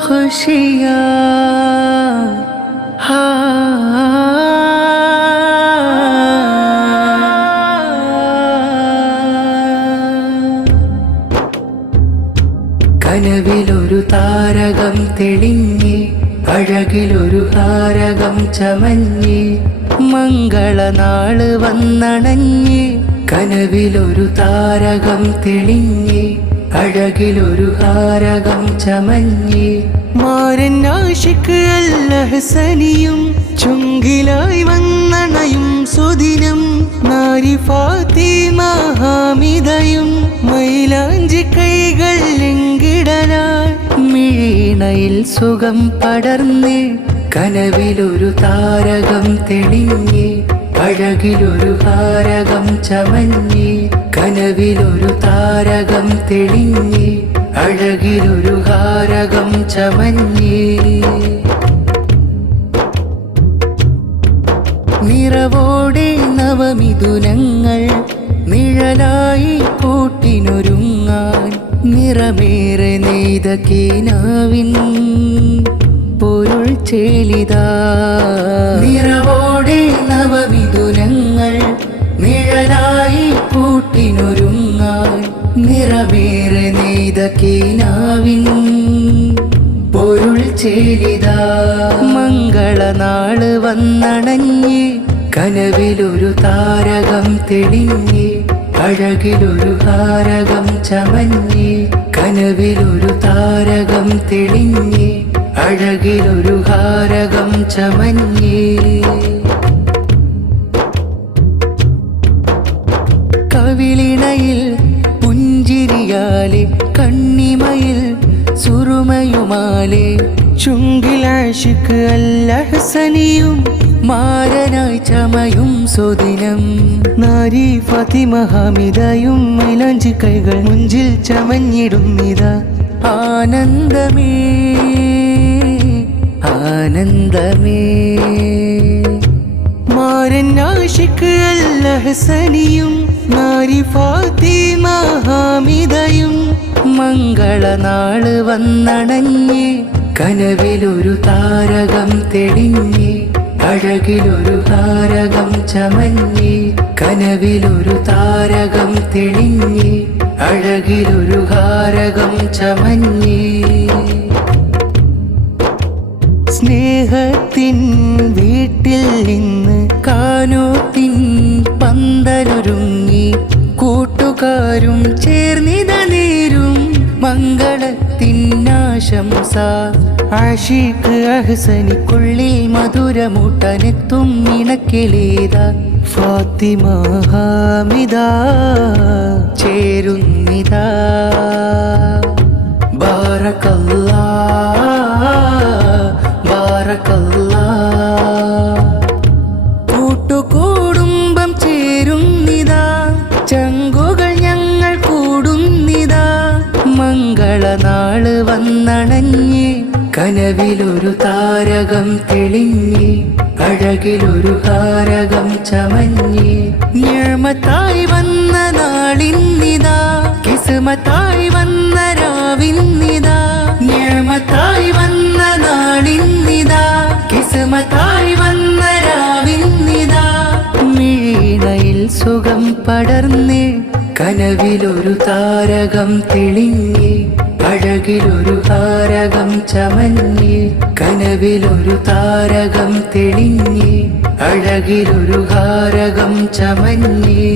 खुशियाँ കനവിലൊരു താരകം തെളിഞ്ഞ് അഴകിലൊരു ഹാരകം ചമഞ്ഞ് മംഗളനാള് വന്നണഞ്ഞ് കനവിലൊരു താരകം തെളിഞ്ഞ് അഴകിലൊരു ഹാരകം ചമഞ്ഞ് മാരൻ ആശിക്ക് അൽഹസനിയും ചുങ്കിലായി വന്നണയും സുദിനം നാരി ഫാത്തിമ ഹാമിദയും മൈലാഞ്ചി കൈകൾ ലിങ്കിടനായി മിഴീണയിൽ സുഖം പടർന്ന് കനവിലൊരു താരകം തെളിഞ്ഞ് അഴകിലൊരു ഹാരകം ചമഞ്ഞ് കനവിലൊരു താരകം തെളിഞ്ഞ് അഴകിലൊരു ഹാരകം ചമഞ്ഞ് നിറവോടെ നവമിഥുനങ്ങൾ നിഴലായി കൂട്ടിനൊരുങ്ങാൻ നിറമേറെ നെയ്ത കീനാവിൻ പൊരുൾ ചേലിതാ നിറവോടെ നവമിഥുനങ്ങൾ നിഴലായി കൂട്ടിനൊരുങ്ങാൻ നിറമേറെ നെയ്ത കീനാവിൻ പൊരുൾ ചേലിതാ മംഗളനാള് വന്നണഞ്ഞ് കനവിലൊരു താരകം തെളിഞ്ഞ് അഴകിലൊരു ഹാരകം ചമഞ്ഞ് കനവിലൊരു താരകം തെളിഞ്ഞ് അഴകിലൊരു ഹാരകം ചമഞ്ഞ് കവിളിണയിൽ പുഞ്ചിരിയാലെ കണ്ണിമയിൽ സുറുമയുമാലെ ചുങ്കിലാശിക്ക് അൽഹസനിയും മാരനായി ചമയും സുദിനം നാരി ഫാത്തിമ ഹാമിദയും മൈലാഞ്ചി കൈകൾ മുഞ്ചിൽ ചമഞ്ഞിടുന്നിതാ ആനന്ദമേ ആനന്ദമേ മാരൻ ആശിക്ക് അൽഹസനിയും നാരി ഫാത്തിമ ഹാമിദയും മംഗളനാള് വന്നണഞ്ഞ് കനവിലൊരു താരകം തെളിഞ്ഞ് അഴകിലൊരു ഹാരകം ചമഞ്ഞ് കനവിലൊരു താരകം തെളിഞ്ഞ് അഴകിലൊരു ഹാരകം ചമഞ്ഞ് സ്നേഹത്തിൻ വീട്ടിൽ നിന്ന് കാനോത്തിൻ പന്തലൊരുങ്ങി കൂട്ടുകാരും ചേർന്നിത നേരും മംഗളത്തിനാശംസ ആശിക്ക് അഹ്സനിക്കുള്ളിൽ മധുരമൂട്ടനെത്തും ഇണക്കിലേത ഫാത്തിമ ഹാമിദ ചേരുന്നിതാ ബാറകല്ലാ ബാറകല്ലാ കൂട്ടുകൂടുംബം ചേരുന്നിതാ ചങ്കുകൾ ഞങ്ങൾ കൂടുന്നിതാ മംഗളനാള് വന്നണഞ്ഞ് കനവിലൊരു താരകം തെളിഞ്ഞ് അഴകിലൊരു ഹാരകം ചമഞ്ഞ് നിയമത്തായി വന്ന നാളിന്നിതാ കിസ്മത്തായി വന്ന രാവിന്നിതാ നിയമത്തായി വന്ന നാളിന്നിതാ കിസ്മത്തായി വന്ന രാവിന്നിതാ മിഴീണയിൽ സുഖം പടർന്ന് കനവിലൊരു താരകം തെളിഞ്ഞ് അഴകിലൊരു ഹാരകം ചമഞ്ഞ് കനവിലൊരു താരകം തെളിഞ്ഞ് അഴകിലൊരു ഹാരകം ചമഞ്ഞ്